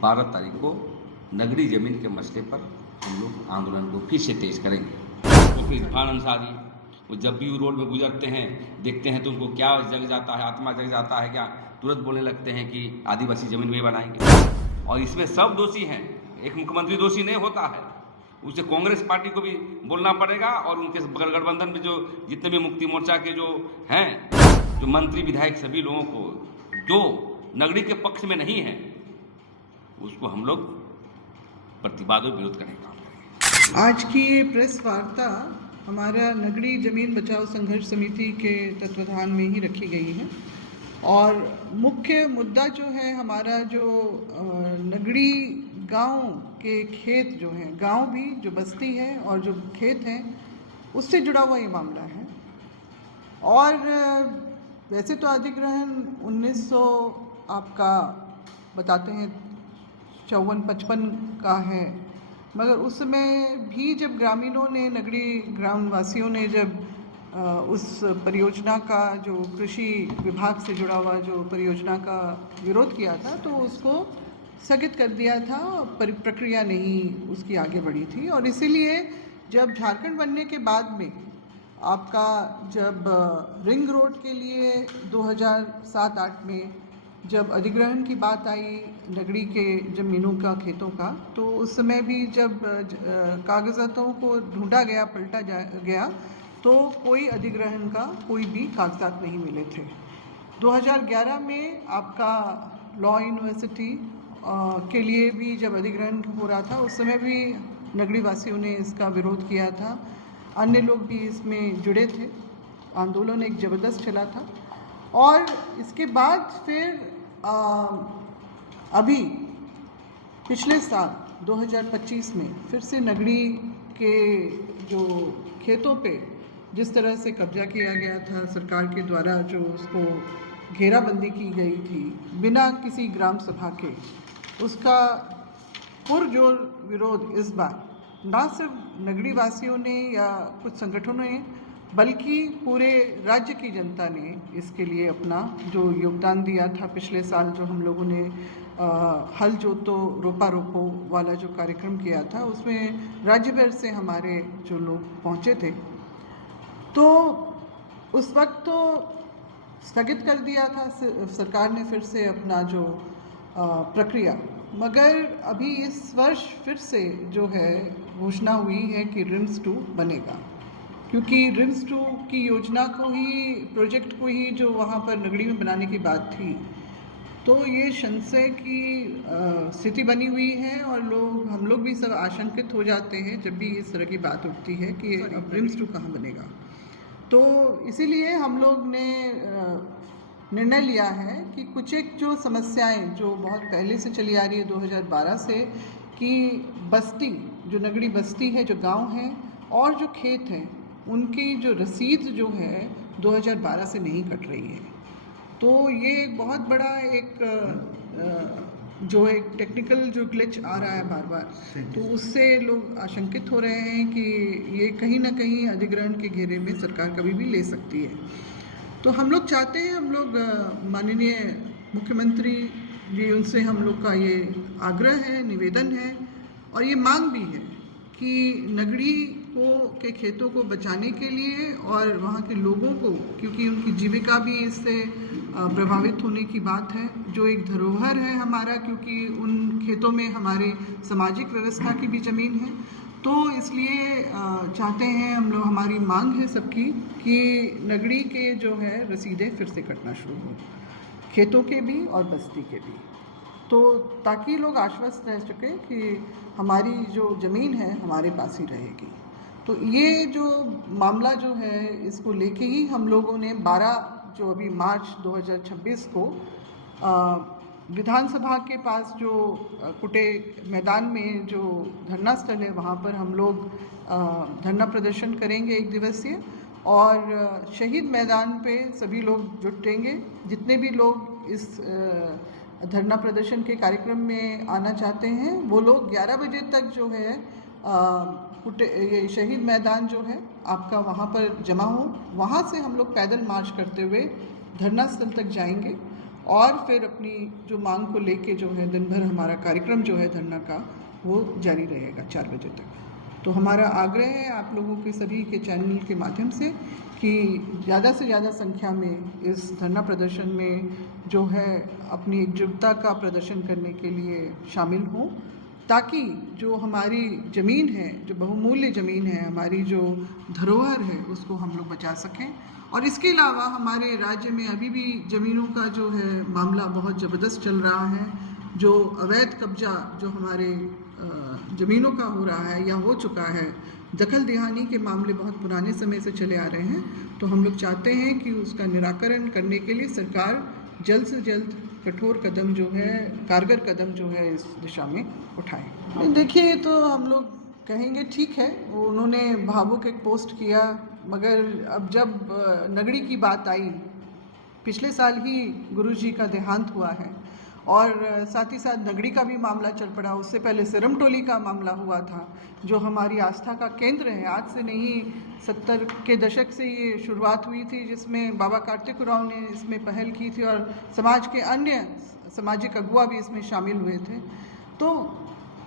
12 तारीख को नगरी ज़मीन के मसले पर हम लोग आंदोलन को फिर से तेज करेंगे। तो फिर इरफान अंसारी वो जब भी रोड में गुजरते हैं, देखते हैं तो उनको क्या जग जाता है, आत्मा जग जाता है क्या, तुरंत बोलने लगते हैं कि आदिवासी ज़मीन में बनाएंगे। और इसमें सब दोषी हैं, एक मुख्यमंत्री दोषी नहीं होता है, उसे कांग्रेस पार्टी को भी बोलना पड़ेगा और उनके गठबंधन में जो जितने भी मुक्ति मोर्चा के जो हैं, जो मंत्री विधायक सभी लोगों को जो नगरी के पक्ष में नहीं है, उसको हम लोग प्रतिवाद और विरोध करने का काम करेंगे। आज की ये प्रेस वार्ता हमारा नगरी जमीन बचाओ संघर्ष समिति के तत्वाधान में ही रखी गई है और मुख्य मुद्दा जो है हमारा जो नगरी गांव के खेत जो हैं, गांव भी जो बस्ती है और जो खेत हैं, उससे जुड़ा हुआ ये मामला है। और वैसे तो अधिग्रहण 1900 आपका बताते हैं 54-55 का है, मगर उस समय भी जब ग्रामीणों ने, नगरी ग्रामवासियों ने जब उस परियोजना का, जो कृषि विभाग से जुड़ा हुआ जो परियोजना का विरोध किया था, तो उसको स्थगित कर दिया था, प्रक्रिया नहीं उसकी आगे बढ़ी थी। और इसीलिए जब झारखंड बनने के बाद में आपका जब रिंग रोड के लिए 2007-8 में जब अधिग्रहण की बात आई नगरी के ज़मीनों का, खेतों का, तो उस समय भी जब कागजातों को ढूंढा गया, पलटा गया, तो कोई अधिग्रहण का कोई भी कागजात नहीं मिले थे। 2011 में आपका लॉ यूनिवर्सिटी के लिए भी जब अधिग्रहण हो रहा था, उस समय भी नगरी वासियों ने इसका विरोध किया था, अन्य लोग भी इसमें जुड़े थे, आंदोलन एक ज़बरदस्त चला था। और इसके बाद फिर अभी पिछले साल 2025 में फिर से नगरी के जो खेतों पे जिस तरह से कब्जा किया गया था सरकार के द्वारा, जो उसको घेराबंदी की गई थी बिना किसी ग्राम सभा के, उसका पुरजोर विरोध इस बार ना सिर्फ नगरी वासियों ने या कुछ संगठनों ने, बल्कि पूरे राज्य की जनता ने इसके लिए अपना जो योगदान दिया था। पिछले साल जो हम लोगों ने हल जोतो रोपा रोपो वाला जो कार्यक्रम किया था, उसमें राज्य भर से हमारे जो लोग पहुँचे थे, तो उस वक्त तो स्थगित कर दिया था सरकार ने फिर से अपना जो प्रक्रिया, मगर अभी इस वर्ष फिर से जो है घोषणा हुई है कि रिम्स 2 बनेगा, क्योंकि रिम्स 2 की योजना को ही, प्रोजेक्ट को ही जो वहाँ पर नगरी में बनाने की बात थी, तो ये संशय की स्थिति बनी हुई है और हम लोग भी सब आशंकित हो जाते हैं जब भी इस तरह की बात उठती है कि अब रिम्स 2 कहाँ बनेगा। तो इसीलिए हम लोग ने निर्णय लिया है कि कुछ एक जो समस्याएं जो बहुत पहले से चली आ रही है 2012 से, कि बस्ती, जो नगरी बस्ती है, जो गांव है और जो खेत हैं, उनकी जो रसीद जो है 2012 से नहीं कट रही है। तो ये एक बहुत बड़ा एक टेक्निकल जो ग्लिच आ रहा है बार बार, तो उससे लोग आशंकित हो रहे हैं कि ये कहीं ना कहीं अधिग्रहण के घेरे में सरकार कभी भी ले सकती है। तो हम लोग चाहते हैं, हम लोग माननीय मुख्यमंत्री जी, उनसे हम लोग का ये आग्रह है, निवेदन है और ये मांग भी है कि नगरी के खेतों को बचाने के लिए और वहाँ के लोगों को, क्योंकि उनकी जीविका भी इससे प्रभावित होने की बात है, जो एक धरोहर है हमारा, क्योंकि उन खेतों में हमारे सामाजिक व्यवस्था की भी ज़मीन है, तो इसलिए चाहते हैं हम लोग, हमारी मांग है सबकी कि नगरी के जो है रसीदें फिर से कटना शुरू हो, खेतों के भी और बस्ती के भी, तो ताकि लोग आश्वस्त रह सके कि हमारी जो ज़मीन है हमारे पास ही रहेगी। तो ये जो मामला जो है, इसको लेके ही हम लोगों ने 12 जो अभी मार्च 2026 को विधानसभा के पास जो कुटे मैदान में जो धरना स्थल है, वहाँ पर हम लोग धरना प्रदर्शन करेंगे 1 दिवसीय, और शहीद मैदान पे सभी लोग जुटेंगे। जितने भी लोग इस धरना प्रदर्शन के कार्यक्रम में आना चाहते हैं, वो लोग 11 बजे तक जो है ये शहीद मैदान जो है आपका, वहाँ पर जमा हो। वहाँ से हम लोग पैदल मार्च करते हुए धरना स्थल तक जाएंगे और फिर अपनी जो मांग को लेके जो है दिन भर हमारा कार्यक्रम जो है धरना का वो जारी रहेगा 4 बजे तक। तो हमारा आग्रह है आप लोगों के सभी के चैनल के माध्यम से कि ज़्यादा से ज़्यादा संख्या में इस धरना प्रदर्शन में जो है अपनी एकजुटता का प्रदर्शन करने के लिए शामिल हों, ताकि जो हमारी ज़मीन है, जो बहुमूल्य ज़मीन है, हमारी जो धरोहर है, उसको हम लोग बचा सकें। और इसके अलावा हमारे राज्य में अभी भी ज़मीनों का जो है मामला बहुत ज़बरदस्त चल रहा है। जो अवैध कब्जा जो हमारे ज़मीनों का हो रहा है या हो चुका है, दखल दिहानी के मामले बहुत पुराने समय से चले आ रहे हैं। तो हम लोग चाहते हैं कि उसका निराकरण करने के लिए सरकार जल्द से जल्द कठोर कदम जो है, कारगर कदम जो है इस दिशा में उठाएं। देखिए, तो हम लोग कहेंगे ठीक है, वो उन्होंने भावुक एक पोस्ट किया, मगर अब जब नगड़ी की बात आई, पिछले साल ही गुरुजी का देहांत हुआ है और साथ ही साथ नगड़ी का भी मामला चल पड़ा। उससे पहले सिरमटोली का मामला हुआ था, जो हमारी आस्था का केंद्र है। आज से नहीं, 70 के दशक से ये शुरुआत हुई थी, जिसमें बाबा कार्तिक राव ने इसमें पहल की थी और समाज के अन्य सामाजिक अगुवा भी इसमें शामिल हुए थे। तो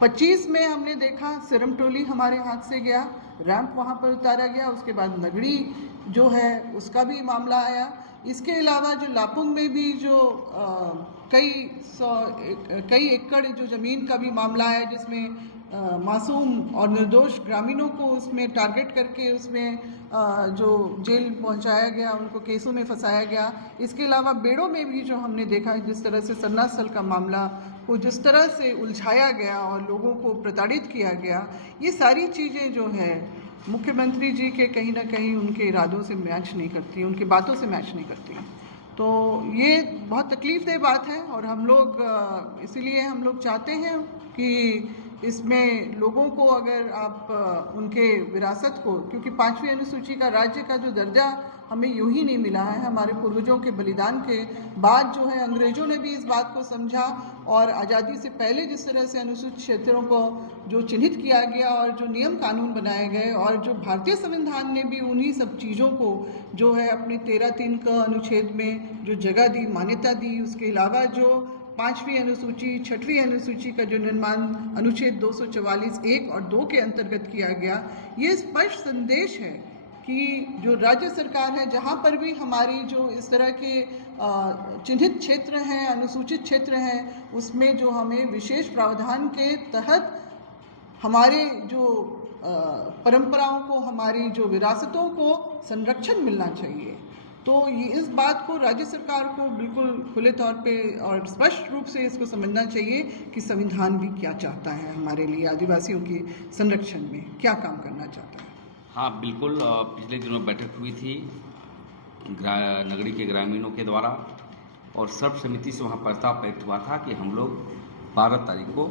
25 में हमने देखा सिरमटोली हमारे हाथ से गया, रैंप वहाँ पर उतारा गया। उसके बाद नगड़ी जो है उसका भी मामला आया। इसके अलावा जो लापुंग में भी जो कई एकड़ जो ज़मीन का भी मामला है, जिसमें मासूम और निर्दोष ग्रामीणों को उसमें टारगेट करके उसमें जो जेल पहुंचाया गया, उनको केसों में फंसाया गया। इसके अलावा बेड़ों में भी जो हमने देखा है, जिस तरह से सन्ना स्थल का मामला को जिस तरह से उलझाया गया और लोगों को प्रताड़ित किया गया, ये सारी चीज़ें जो है मुख्यमंत्री जी के कहीं ना कहीं उनके इरादों से मैच नहीं करती, उनकी बातों से मैच नहीं करती। तो ये बहुत तकलीफ़देह बात है और हम लोग इसीलिए हम लोग चाहते हैं कि इसमें लोगों को, अगर आप उनके विरासत को, क्योंकि 5वीं अनुसूची का राज्य का जो दर्जा हमें यूं ही नहीं मिला है, हमारे पूर्वजों के बलिदान के बाद जो है अंग्रेज़ों ने भी इस बात को समझा और आज़ादी से पहले जिस तरह से अनुसूचित क्षेत्रों को जो चिन्हित किया गया और जो नियम कानून बनाए गए और जो भारतीय संविधान ने भी उन्हीं सब चीज़ों को जो है अपने 13(3) का अनुच्छेद में जो जगह दी, मान्यता दी। उसके अलावा जो 5वीं अनुसूची, 6वीं अनुसूची का जो निर्माण अनुच्छेद 244 1 और 2 के अंतर्गत किया गया, ये स्पष्ट संदेश है कि जो राज्य सरकार है, जहाँ पर भी हमारी जो इस तरह के चिन्हित क्षेत्र हैं, अनुसूचित क्षेत्र हैं, उसमें जो हमें विशेष प्रावधान के तहत हमारे जो परंपराओं को, हमारी जो विरासतों को संरक्षण मिलना चाहिए। तो ये इस बात को राज्य सरकार को बिल्कुल खुले तौर पे और स्पष्ट रूप से इसको समझना चाहिए कि संविधान भी क्या चाहता है, हमारे लिए आदिवासियों के संरक्षण में क्या काम करना चाहता है। हाँ बिल्कुल, पिछले दिनों बैठक हुई थी नगरी के ग्रामीणों के द्वारा और सर्वसम्मति से वहाँ प्रस्ताव पारित हुआ था कि हम लोग 12 तारीख को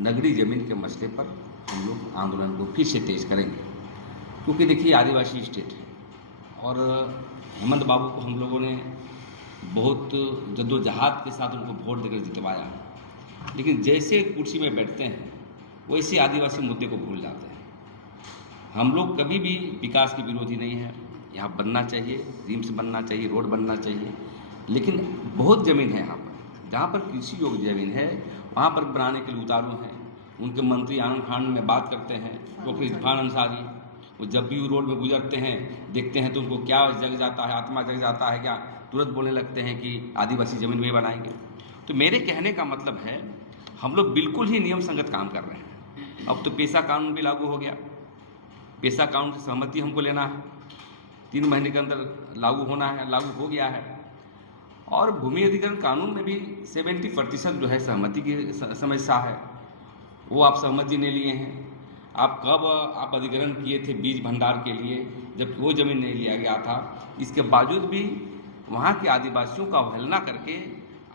नगरी ज़मीन के मसले पर हम लोग आंदोलन को फिर से तेज करेंगे। क्योंकि देखिए, आदिवासी स्टेट है और हेमंत बाबू को हम लोगों ने बहुत जद्दोजहद के साथ उनको वोट देकर जितवाया, लेकिन जैसे कुर्सी में बैठते हैं वैसे आदिवासी मुद्दे को भूल जाते हैं। हम लोग कभी भी विकास के विरोधी नहीं है, यहाँ बनना चाहिए, रिम्स बनना चाहिए, रोड बनना चाहिए, लेकिन बहुत ज़मीन है यहाँ पर, जहाँ पर कृषि योग्य ज़मीन है वहाँ पर बनाने के लिए उतारू हैं। उनके मंत्री आनंद खान में बात करते हैं, डॉक्टर इरफान अंसारी, वो जब भी रोड में गुजरते हैं देखते हैं तो उनको क्या जग जाता है, आत्मा जग जाता है क्या, तुरंत बोलने लगते हैं कि आदिवासी ज़मीन में बनाएंगे। तो मेरे कहने का मतलब है, हम लोग बिल्कुल ही नियम संगत काम कर रहे हैं। अब तो पेशा कानून भी लागू हो गया, पेशा कानून की सहमति हमको लेना है, 3 महीने के अंदर लागू होना है, लागू हो गया है। और भूमि अधिग्रहण कानून में भी 70% जो है सहमति की समस्या है, वो आप सहमति नहीं लिए हैं। आप कब आप अधिग्रहण किए थे बीज भंडार के लिए, जबकि वो ज़मीन नहीं लिया गया था। इसके बावजूद भी वहाँ के आदिवासियों का अवहेलना करके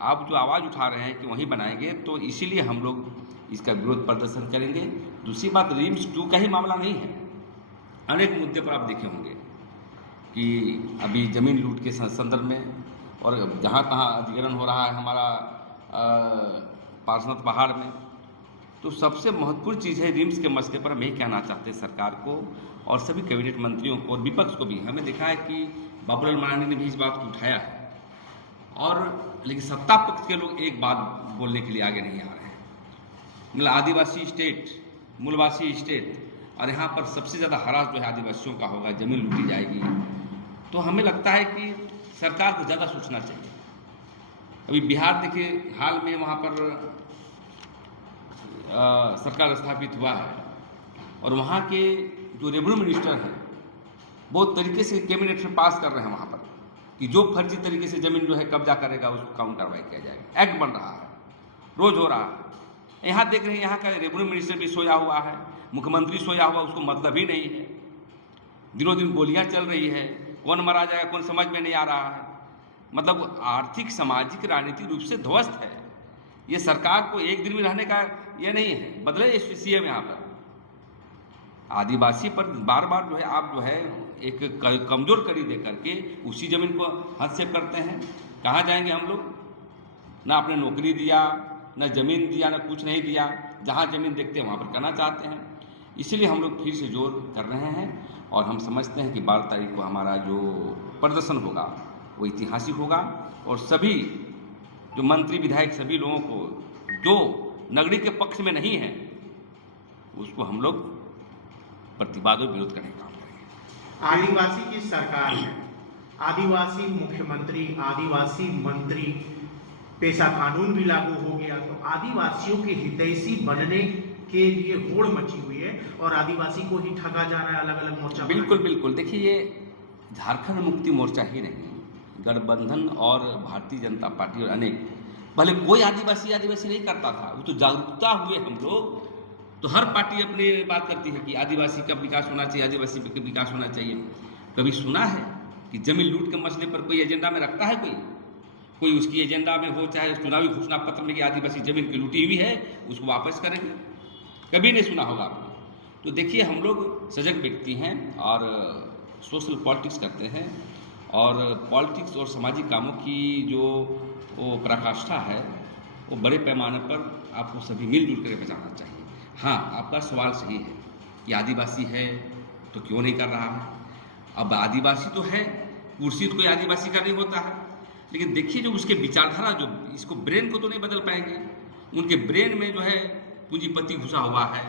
आप जो आवाज़ उठा रहे हैं कि वहीं बनाएंगे, तो इसीलिए हम लोग इसका विरोध प्रदर्शन करेंगे। दूसरी बात, रिम्स 2 का ही मामला नहीं है, अनेक मुद्दे पर आप देखे होंगे कि अभी ज़मीन लूट के संदर्भ में और जहाँ कहाँ अधिग्रहण हो रहा है हमारा पार्श्वनाथ पहाड़ में, तो सबसे महत्वपूर्ण चीज़ है रिम्स के मसले पर हम यही कहना चाहते हैं सरकार को और सभी कैबिनेट मंत्रियों को और विपक्ष को भी। हमें देखा है कि बाबूलाल मरांडी ने भी इस बात को उठाया है और लेकिन सत्ता पक्ष के लोग एक बात बोलने के लिए आगे नहीं आ रहे हैं। मतलब आदिवासी स्टेट, मूलवासी स्टेट, और यहाँ पर सबसे ज़्यादा हरास जो है आदिवासियों का होगा, जमीन लूटी जाएगी। तो हमें लगता है कि सरकार को ज़्यादा सोचना चाहिए। अभी बिहार देखिए, हाल में वहाँ पर सरकार स्थापित हुआ है और वहाँ के जो रेवेन्यू मिनिस्टर हैं बहुत तरीके से कैबिनेट में पास कर रहे हैं वहाँ पर कि जो फर्जी तरीके से ज़मीन जो है कब्जा करेगा उसको काउंटर कार्रवाई किया जाएगा। एक्ट बन रहा है, रोज हो रहा है। यहाँ देख रहे हैं यहाँ का रेवेन्यू मिनिस्टर भी सोया हुआ है, मुख्यमंत्री सोया हुआ, उसको मतलब ही नहीं है। दिनों दिन गोलियां चल रही है, कौन मारा जाएगा कौन समझ में नहीं आ रहा है। मतलब आर्थिक सामाजिक राजनीतिक रूप से ध्वस्त है। ये सरकार को एक दिन में रहने का ये नहीं है, बदले सीएम यहाँ पर आदिवासी पर बार बार जो है आप जो है एक कमजोर कड़ी दे करके उसी जमीन को हस्तक्षेप करते हैं। कहाँ जाएंगे हम लोग? ना आपने नौकरी दिया, ना जमीन दिया, ना कुछ नहीं दिया। जहाँ जमीन देखते हैं वहाँ पर करना चाहते हैं। इसीलिए हम लोग फिर से जोर कर रहे हैं और हम समझते हैं कि 12 तारीख को हमारा जो प्रदर्शन होगा वो ऐतिहासिक होगा और सभी जो मंत्री विधायक सभी लोगों को जो नगरी के पक्ष में नहीं है उसको हम लोग प्रतिवाद और विरोध करने का काम करेंगे। आदिवासी की सरकार है, आदिवासी मुख्यमंत्री, आदिवासी मंत्री, पेशा कानून भी लागू हो गया, तो आदिवासियों के हितैषी बनने के लिए होड़ मची हुई है और आदिवासी को ही ठगा जा रहा है अलग अलग मोर्चा। बिल्कुल बिल्कुल, देखिए ये झारखंड मुक्ति मोर्चा ही नहीं, गठबंधन और भारतीय जनता पार्टी और अनेक, पहले कोई आदिवासी नहीं करता था। वो तो जागरूकता हुए हम लोग, तो हर पार्टी अपनी बात करती है कि आदिवासी का विकास होना चाहिए, आदिवासी का विकास होना चाहिए। कभी सुना है कि जमीन लूट के मसले पर कोई एजेंडा में रखता है? कोई उसकी एजेंडा में हो, चाहे चुनावी घोषणा पत्र में कि आदिवासी जमीन की लूटी हुई है उसको वापस करेंगे, कभी नहीं सुना होगा आपने। तो देखिए हम लोग सजग व्यक्ति हैं और सोशल पॉलिटिक्स करते हैं और पॉलिटिक्स और सामाजिक कामों की जो वो पराकाष्ठा है वो बड़े पैमाने पर आपको सभी मिलजुल कर बचाना चाहिए। हाँ, आपका सवाल सही है कि आदिवासी है तो क्यों नहीं कर रहा है। अब आदिवासी तो है, कुर्सी तो कोई आदिवासी का नहीं होता है, लेकिन देखिए जो उसके विचारधारा, जो इसको ब्रेन को तो नहीं बदल पाएंगे। उनके ब्रेन में जो है पूंजीपति घुसा हुआ है,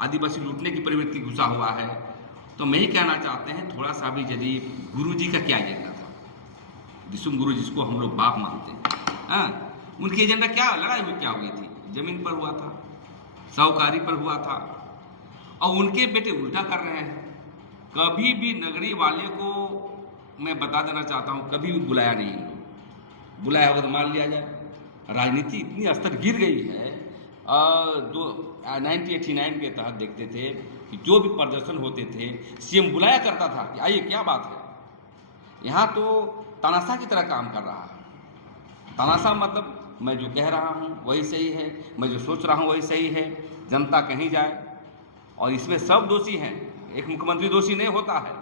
आदिवासी लूटने की प्रवृत्ति घुसा हुआ है। तो मैं ही कहना चाहते हैं थोड़ा सा भी यदि गुरु जी का क्या एजेंडा था, दिसुम गुरु जिसको हम लोग बाप मानते हैं, उनकी एजेंडा क्या, लड़ाई हुई क्या हुई थी? जमीन पर हुआ था, साहूकारी पर हुआ था, और उनके बेटे उल्टा कर रहे हैं। कभी भी नगरी वाले को मैं बता देना चाहता हूँ, कभी भी बुलाया नहीं इन लोग। बुलाया होगा तो मान लिया जाए। राजनीति इतनी स्तर गिर गई है। जो 1989 के तहत देखते थे कि जो भी प्रदर्शन होते थे सीएम बुलाया करता था कि आइए, क्या बात है। यहाँ तो तानाशाह की तरह काम कर रहा है। तानाशाह मतलब मैं जो कह रहा हूँ वही सही है, मैं जो सोच रहा हूँ वही सही है, जनता कहीं जाए। और इसमें सब दोषी हैं, एक मुख्यमंत्री दोषी नहीं होता है,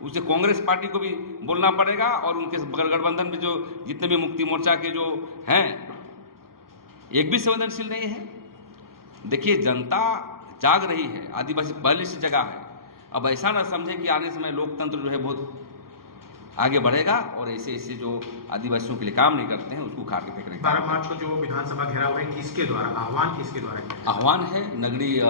उसे कांग्रेस पार्टी को भी बोलना पड़ेगा और उनके गठबंधन में जो जितने भी मुक्ति मोर्चा के जो हैं एक भी संवेदनशील नहीं है। देखिए जनता जाग रही है, आदिवासी पहले से जगह है। अब ऐसा ना समझे कि आने समय लोकतंत्र जो है बहुत आगे बढ़ेगा और ऐसे ऐसे जो आदिवासियों के लिए काम नहीं करते हैं उसको उखाड़ के फेंक रहे हैं। 12 मार्च को जो विधानसभा घेराव है किसके द्वारा, आह्वान किसके द्वारा किया? आह्वान है नगरीय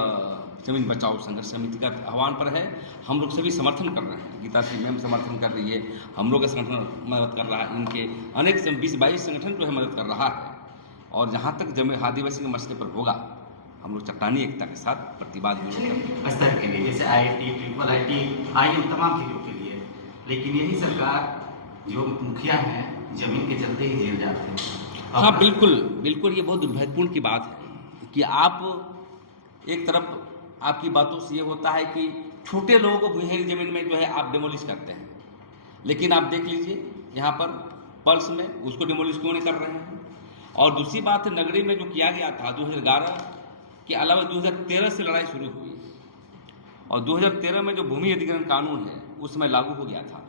जमीन बचाओ संघर्ष समिति का आह्वान पर है। हम लोग सभी समर्थन कर रहे हैं, गीता सिंह मैम समर्थन कर रही है, हम लोग का संगठन मदद कर रहा है, इनके अनेक 20-22 संगठन जो है मदद कर रहा है। और जहाँ तक जमीन आदिवासी के मसले पर होगा हम लोग चट्टानी एकता के साथ प्रतिवाद स्तर के लिए, जैसे IIT, ट्रिपल IIT, IIM तमाम चीज़ों के लिए। लेकिन यही सरकार जो मुखिया हैं जमीन के चलते ही जेल जाते हैं। हाँ बिल्कुल बिल्कुल, ये बहुत दुर्भाग्यपूर्ण की बात है कि आप एक तरफ आपकी बातों से ये होता है कि छोटे लोगों को भूमि जमीन में जो है आप डिमोलिश करते हैं, लेकिन आप देख लीजिए यहाँ पर पर्स में उसको डिमोलिश क्यों नहीं कर रहे हैं। और दूसरी बात है नगरी में जो किया गया था 2011 के अलावा 2013 से लड़ाई शुरू हुई और 2013 में जो भूमि अधिग्रहण कानून है उसमें लागू हो गया था।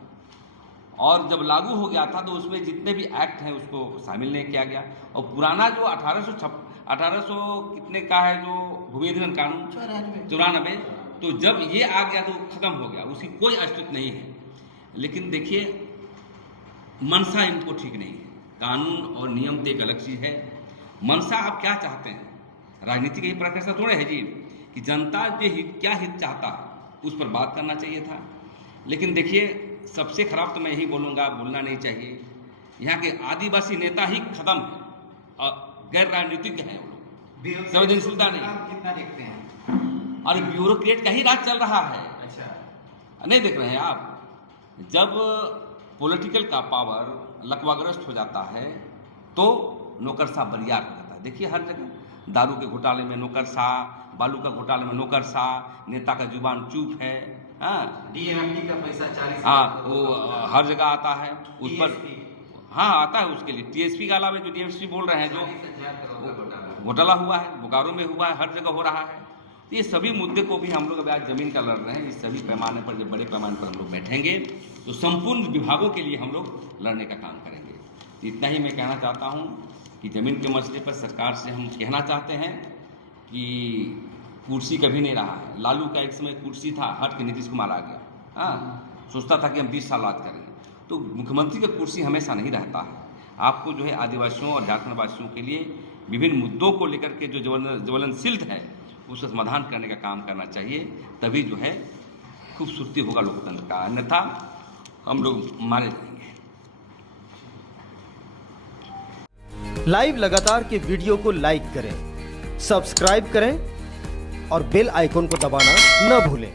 और जब लागू हो गया था तो उसमें जितने भी एक्ट हैं उसको शामिल नहीं किया गया। और पुराना जो 1800 कितने का है जो भूमि अधिग्रहण कानून 94, तो जब ये आ गया तो खत्म हो गया, उसकी कोई अस्तित्व नहीं है। लेकिन देखिए मनसा इनको ठीक नहीं है, कानून और नियम तो एक अलग चीज़ है। मनसा आप क्या चाहते हैं, राजनीति का ही प्रकृति थोड़े है जी कि जनता जो हित क्या हित चाहता उस पर बात करना चाहिए था। लेकिन देखिए सबसे खराब तो मैं यही बोलूँगा, बोलना नहीं चाहिए, यहाँ के आदिवासी नेता ही खत्म है और गैर राजनीतिज्ञ हैं वो लोग, संवेदनशीलता नहीं। कितना देखते हैं और ब्यूरोक्रेट का ही राज चल रहा है। अच्छा, नहीं देख रहे हैं आप, जब पॉलिटिकल का पावर लकवाग्रस्त हो जाता है तो नौकरशाह बरियार हो जाता है। देखिए हर जगह दारू के घोटाले में नौकरशाह, बालू का घोटाले में नौकरशाह, नेता का जुबान चुप है। हाँ, डीएमएफटी का पैसा 40 हाँ वो हर जगह आता है उस पर, हाँ आता है उसके लिए। टीएसपी के अलावा जो डीएमएसपी बोल रहे हैं जो 40,000 करोड़ का घोटाला हुआ है, बोकारो में हुआ है, हर जगह हो रहा है। तो ये सभी मुद्दे को भी हम लोग अभी आज जमीन का लड़ रहे हैं। इस सभी पैमाने पर जब बड़े पैमाने पर हम लोग बैठेंगे तो संपूर्ण विभागों के लिए हम लोग लड़ने का काम करेंगे। तो इतना ही मैं कहना चाहता हूँ कि ज़मीन के मसले पर सरकार से हम कहना चाहते हैं कि कुर्सी कभी नहीं रहा है। लालू का एक समय कुर्सी था, हट के नीतीश कुमार आ गया। हाँ, सोचता था कि हम 20 साल राज करेंगे। तो मुख्यमंत्री का कुर्सी हमेशा नहीं रहता है। आपको जो है आदिवासियों और झारखंड वासियों के लिए विभिन्न मुद्दों को लेकर के जो ज्वलनशील है उसका समाधान करने का काम करना चाहिए, तभी जो है खूबसूरती होगा लोकतंत्र का, अन्यथा हम लोग मारे जाएंगे। लाइव लगातार के वीडियो को लाइक करें, सब्सक्राइब करें और बेल आइकन को दबाना न भूलें।